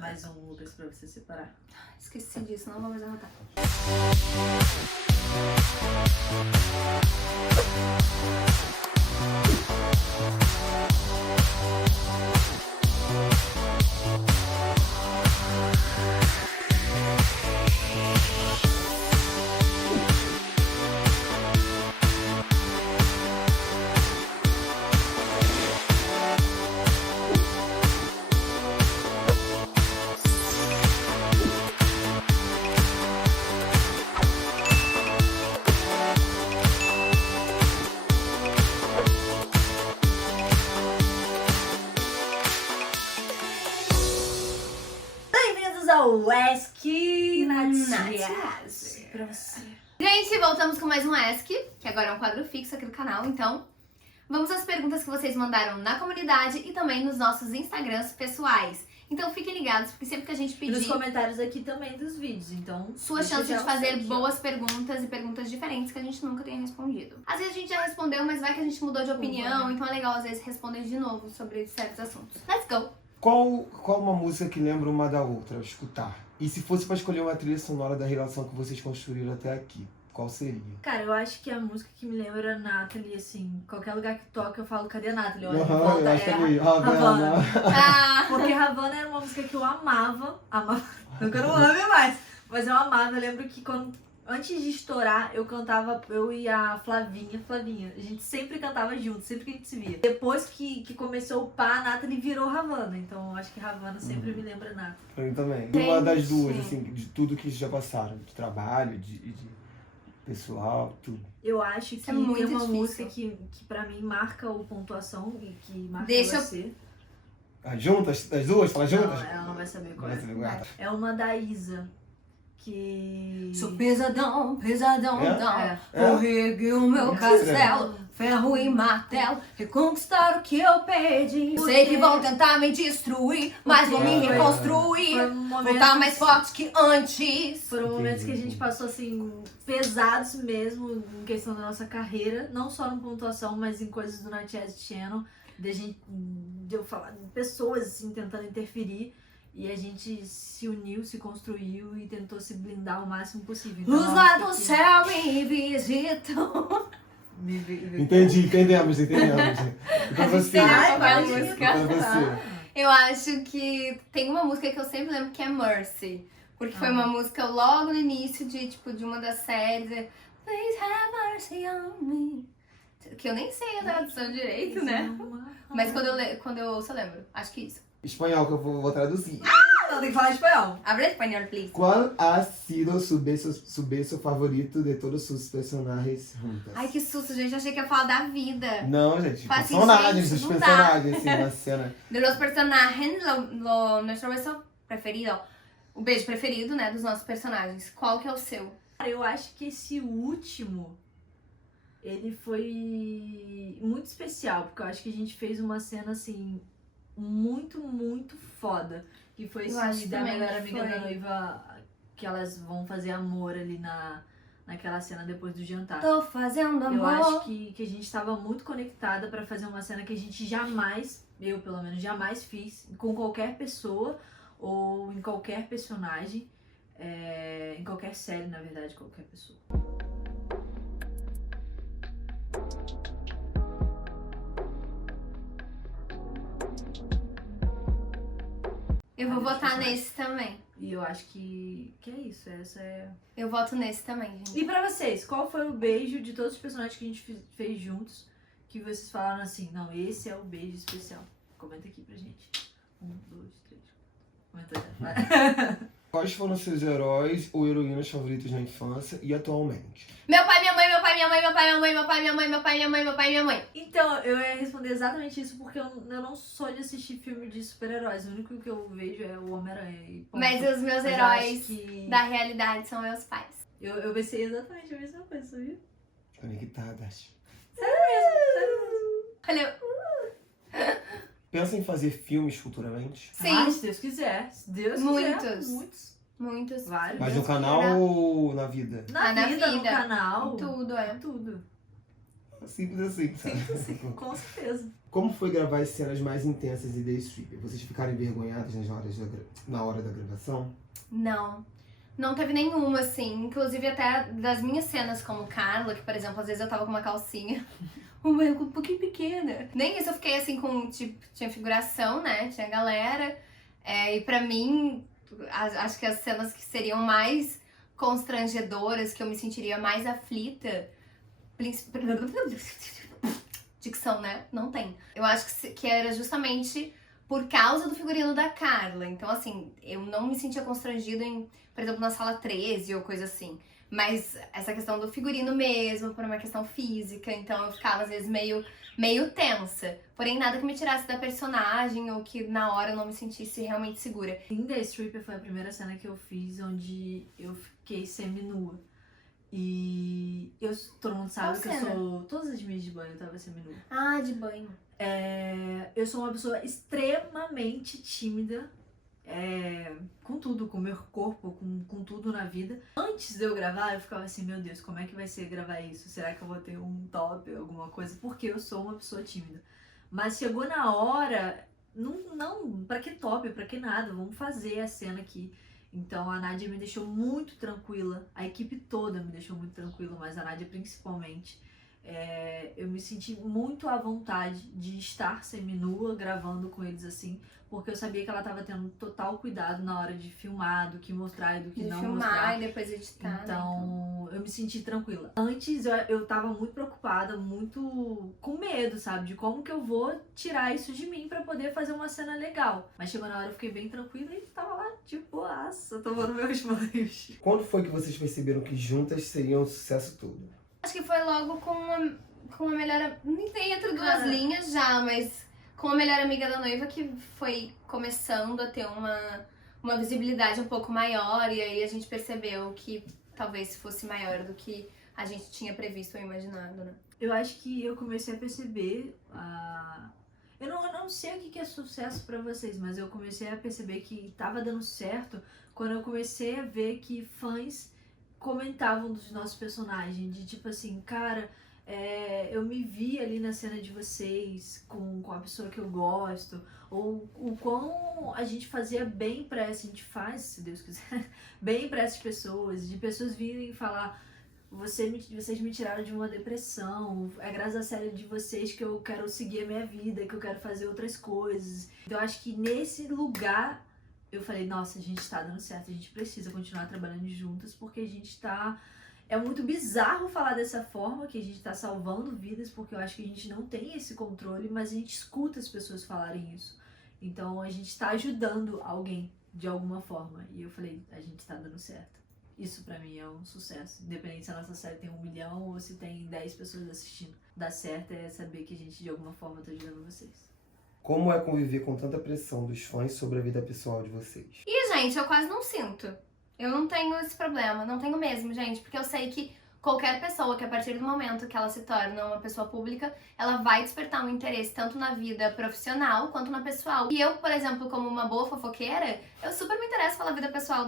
Mais um Lucas pra você separar. Esqueci disso, não vou mais anotar. Bem-vindos ao Ask Nath Jazz. Pra você. Gente, voltamos com mais um Ask, que agora é um quadro fixo aqui do canal, então vamos às perguntas que vocês mandaram na comunidade e também nos nossos Instagrams pessoais. Então fiquem ligados, porque sempre que a gente E pedir nos comentários aqui também dos vídeos, então... sua deixa chance já de o fazer like, ó. boas perguntas e perguntas diferentes que a gente nunca tenha respondido. Às vezes a gente já respondeu, mas vai que a gente mudou de opinião, então é legal às vezes responder de novo sobre certos assuntos. Let's go! Qual uma música que lembra uma da outra, escutar? E se fosse pra escolher uma trilha sonora da relação que vocês construíram até aqui, qual seria? Cara, eu acho que a música que me lembra a Nathalie, assim, qualquer lugar que toca eu falo, cadê a Nathalie? Olha, Aham, eu acho que é meio Havana. Ah, Porque Havana era uma música que eu amava, não que eu não ame mais, mas eu amava. Eu lembro que antes de estourar, eu cantava, eu e a Flavinha, a gente sempre cantava junto, sempre que a gente se via. Depois que começou o pá, a Nathalie virou Havana, então eu acho que Havana sempre me lembra Nathalie. Pra mim também. Gente. Uma das duas, assim, de tudo que já passaram, de trabalho, de pessoal, tudo. Eu acho que Isso é muito tem uma difícil. música que pra mim marca o pontuação e que marca Deixa eu- você. Juntas? As duas? Fala juntas? Não, ela não vai saber qual Vai saber qual é. É uma da Isa, que... sou pesadão, pesadão, É? dão. É. Vou erguer o meu É. castelo, ferro e martelo, reconquistar o que eu perdi. Sei que vão tentar me destruir, mas vou me Porque- reconstruir. Foram momentos, Voltar mais forte que antes. foram momentos que a gente passou assim, pesados mesmo, em questão da nossa carreira, não só no pontuação, mas em coisas do Nath Jazz Channel, de eu falar, de pessoas assim, tentando interferir. E a gente se uniu, se construiu e tentou se blindar o máximo possível. Então, Luz eu lá acho do que- céu me visitam. Entendemos. E pra você? Ai, Ai, qual é a imagina. música? Pra você? Eu acho que tem uma música que eu sempre lembro que é Mercy. Porque foi uma música logo no início de uma das séries. Please have mercy on me. Que eu nem sei a tradução direito, né? Mas quando eu ouço eu lembro. Acho que isso. Espanhol, que eu vou traduzir. Não, tem que falar espanhol. Abre espanhol, please. ¿Cuál ha sido su beso favorito de todos sus personagens juntas? Ai, que susto, gente. Achei que ia falar da vida. Não, gente, Fala assim, personagens, gente, dos não dá. personagens, assim, na cena. De los personajes, nuestro beso preferido. O beijo preferido, né, dos nossos personagens. Qual que é o seu? Cara, eu acho que esse último, ele foi muito especial, porque eu acho que a gente fez uma cena, assim, muito, muito foda. Que foi Eu acho esse da também melhor que amiga foi. da noiva, que elas vão fazer amor ali naquela cena depois do jantar. Tô fazendo amor. Eu acho que a gente estava muito conectada pra fazer uma cena que a gente jamais, eu pelo menos, jamais fiz com qualquer pessoa ou em qualquer personagem, em qualquer série, na verdade, qualquer pessoa. Eu vou Ai, votar personagem. nesse também. E eu acho que é isso, essa é... Eu voto nesse também, gente. E pra vocês, qual foi o beijo de todos os personagens que a gente fez juntos, que vocês falaram assim, não, esse é o beijo especial? Comenta aqui pra gente. 1, 2, 3, 4. Comenta aí. Quais foram seus heróis ou heroínas favoritos na infância e atualmente? Meu pai, minha mãe, meu pai, minha mãe, meu pai, minha mãe, meu pai, minha mãe, meu pai, minha mãe, meu pai, minha mãe. Então, eu ia responder exatamente isso, porque eu não sou de assistir filme de super-heróis. O único que eu vejo é o Homem-Aranha. E ponto. Mas os meus Mas eu heróis acho que- da realidade são meus pais. Eu pensei exatamente a mesma coisa, sabia? Conectadas. Olha, Pensa em fazer filmes futuramente? sim, Ah, se Deus quiser. Se Deus Muitos. quiser. Muitos. muitos. Vários. Mas Deus no canal quiser. ou na vida? Na na vida, no vida. canal. Tudo, é. Tudo. Simples assim, sabe? Sim, com certeza. Como foi gravar as cenas mais intensas de The Stripper? Vocês ficaram envergonhadas na hora da gravação? Não teve nenhuma, assim. Inclusive até das minhas cenas como Carla, que, por exemplo, às vezes eu tava com uma calcinha um pouquinho pequena. Nem isso eu fiquei assim com, tipo, tinha figuração, né? Tinha galera. E pra mim, acho que as cenas que seriam mais constrangedoras, que eu me sentiria mais aflita, dicção, né? Não tem. Eu acho que era justamente por causa do figurino da Carla. Então, assim, eu não me sentia constrangida em, por exemplo, na sala 13 ou coisa assim. Mas essa questão do figurino mesmo, por uma questão física, então eu ficava às vezes meio tensa. Porém, nada que me tirasse da personagem ou que na hora eu não me sentisse realmente segura. In The Stripper foi a primeira cena que eu fiz onde eu fiquei semi-nua. E todo mundo sabe que eu sou... Todas as minhas de banho eu tava semi-nua. Ah, de banho. Eu sou uma pessoa extremamente tímida. Com tudo, com o meu corpo, com tudo na vida. Antes de eu gravar, eu ficava assim, meu Deus, como é que vai ser gravar isso? Será que eu vou ter um top, alguma coisa? Porque eu sou uma pessoa tímida. Mas chegou na hora, não, pra que top, pra que nada? Vamos fazer a cena aqui. Então a Nádia me deixou muito tranquila, a equipe toda me deixou muito tranquila, mas a Nádia principalmente. Eu me senti muito à vontade de estar seminua, gravando com eles assim, porque eu sabia que ela estava tendo total cuidado na hora de filmar, do que mostrar e do que não mostrar. De filmar e depois editar, então, né? Eu me senti tranquila. Antes eu tava muito preocupada, muito com medo, sabe? De como que eu vou tirar isso de mim pra poder fazer uma cena legal. Mas chegou na hora, eu fiquei bem tranquila e tava lá, tipo, tomando meus banhos. Quando foi que vocês perceberam que juntas seriam um sucesso todo? Acho que foi logo com uma melhor... Nem tem entre duas linhas já, mas com a melhor amiga da noiva que foi começando a ter uma visibilidade um pouco maior. E aí a gente percebeu que talvez fosse maior do que a gente tinha previsto ou imaginado, né? Eu acho que eu comecei a perceber Eu não sei o que é sucesso pra vocês, mas eu comecei a perceber que tava dando certo quando eu comecei a ver que fãs comentavam dos nossos personagens, de tipo assim, cara, eu me vi ali na cena de vocês com a pessoa que eu gosto, ou o quão a gente fazia bem pra a gente faz, se Deus quiser, bem pra essas pessoas, de pessoas virem falar, vocês me tiraram de uma depressão, é graças à série de vocês que eu quero seguir a minha vida, que eu quero fazer outras coisas. Então eu acho que nesse lugar eu falei, nossa, a gente tá dando certo, a gente precisa continuar trabalhando juntas, porque a gente tá... É muito bizarro falar dessa forma, que a gente tá salvando vidas, porque eu acho que a gente não tem esse controle, mas a gente escuta as pessoas falarem isso. Então a gente tá ajudando alguém de alguma forma. E eu falei, a gente tá dando certo. Isso pra mim é um sucesso. Independente se a nossa série tem 1 milhão ou se tem 10 pessoas assistindo. Dar certo é saber que a gente de alguma forma tá ajudando vocês. Como é conviver com tanta pressão dos fãs sobre a vida pessoal de vocês? E, gente, eu quase não sinto. Eu não tenho esse problema, não tenho mesmo, gente, porque eu sei que qualquer pessoa que a partir do momento que ela se torna uma pessoa pública, ela vai despertar um interesse tanto na vida profissional quanto na pessoal. E eu, por exemplo, como uma boa fofoqueira, eu super me interesso pela vida pessoal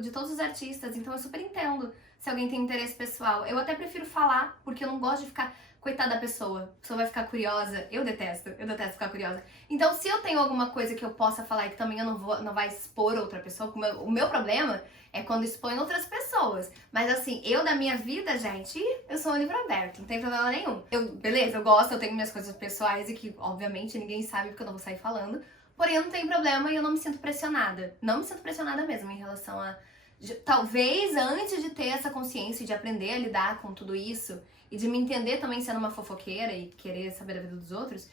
de todos os artistas, então eu super entendo se alguém tem interesse pessoal. Eu até prefiro falar, porque eu não gosto de ficar... Coitada da pessoa, a pessoa vai ficar curiosa. Eu detesto ficar curiosa. Então, se eu tenho alguma coisa que eu possa falar e que também eu não vai expor outra pessoa, o meu problema é quando expõe outras pessoas. Mas assim, eu da minha vida, gente, eu sou um livro aberto, não tem problema nenhum. Beleza, eu gosto, eu tenho minhas coisas pessoais e que, obviamente, ninguém sabe porque eu não vou sair falando. Porém, eu não tenho problema e eu não me sinto pressionada. Não me sinto pressionada mesmo em relação a... Talvez antes de ter essa consciência, de aprender a lidar com tudo isso e de me entender também sendo uma fofoqueira e querer saber da vida dos outros,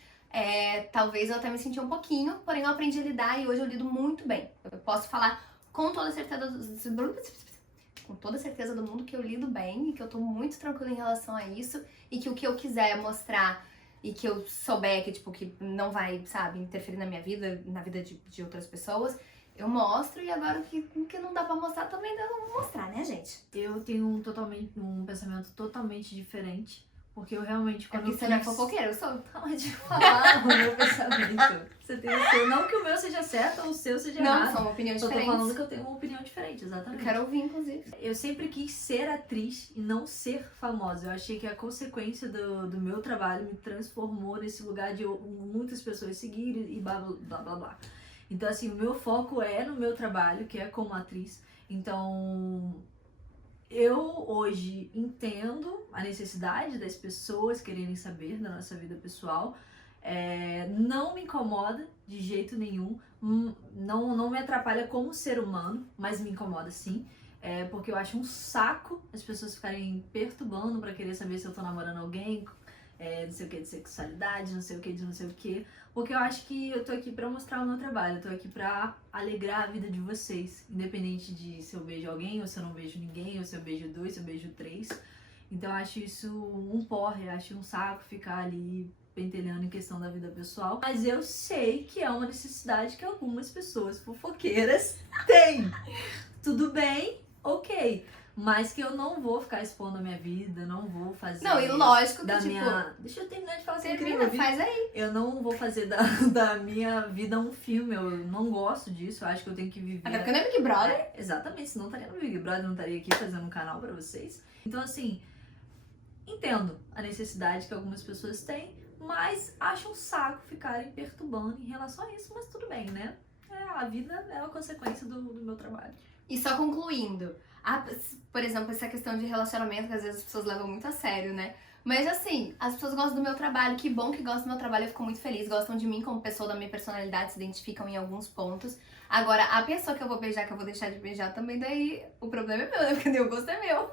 talvez eu até me senti um pouquinho, porém eu aprendi a lidar e hoje eu lido muito bem. Eu posso falar com toda certeza do mundo que eu lido bem e que eu tô muito tranquila em relação a isso e que o que eu quiser mostrar e que eu souber que, tipo, que não vai, sabe, interferir na minha vida, na vida de outras pessoas, eu mostro, e agora o que não dá pra mostrar também dá pra mostrar, né, gente? Eu tenho um pensamento totalmente diferente, Porque eu realmente, quando Porque eu você não é quis- fofoqueira, eu sou. Calma de falar o meu pensamento. Você tem o seu. Não que o meu seja certo ou o seu seja Não, errado. são opiniões Eu tô falando diferentes. que eu tenho uma opinião diferente, Eu exatamente. quero ouvir, inclusive. Eu sempre quis ser atriz e não ser famosa. Eu achei que a consequência do meu trabalho me transformou nesse lugar de muitas pessoas seguirem e blá blá blá blá. Então, assim, o meu foco é no meu trabalho, que é como atriz. Então, eu hoje entendo a necessidade das pessoas quererem saber da nossa vida pessoal. Não me incomoda de jeito nenhum. Não me atrapalha como ser humano, mas me incomoda sim. Porque eu acho um saco as pessoas ficarem perturbando pra querer saber se eu tô namorando alguém, não sei o que de sexualidade, não sei o que de não sei o que. Porque eu acho que eu tô aqui pra mostrar o meu trabalho, eu tô aqui pra alegrar a vida de vocês. Independente de se eu beijo alguém, ou se eu não beijo ninguém, ou se eu beijo 2, se eu beijo 3. Então eu acho isso um porre, eu acho um saco ficar ali pentelhando em questão da vida pessoal. Mas eu sei que é uma necessidade que algumas pessoas fofoqueiras têm. Tudo bem, ok. Mas que eu não vou ficar expondo a minha vida, não vou fazer... Não, e lógico que, da tipo... minha... Deixa eu terminar de falar assim, Termina, incrível, faz aí. eu não vou fazer da minha vida um filme, eu não gosto disso, eu acho que eu tenho que viver... Até porque não é Big Brother. Exatamente, senão estaria no Big Brother, não estaria aqui fazendo um canal pra vocês. Então, assim, entendo a necessidade que algumas pessoas têm, mas acho um saco ficarem perturbando em relação a isso, mas tudo bem, né? A vida é uma consequência do meu trabalho. E só concluindo, por exemplo, essa questão de relacionamento que às vezes as pessoas levam muito a sério, né? Mas assim, as pessoas gostam do meu trabalho, que bom que gostam do meu trabalho, eu fico muito feliz, gostam de mim como pessoa, da minha personalidade, se identificam em alguns pontos. Agora, a pessoa que eu vou beijar, que eu vou deixar de beijar também, daí o problema é meu, né? Porque daí o gosto é meu.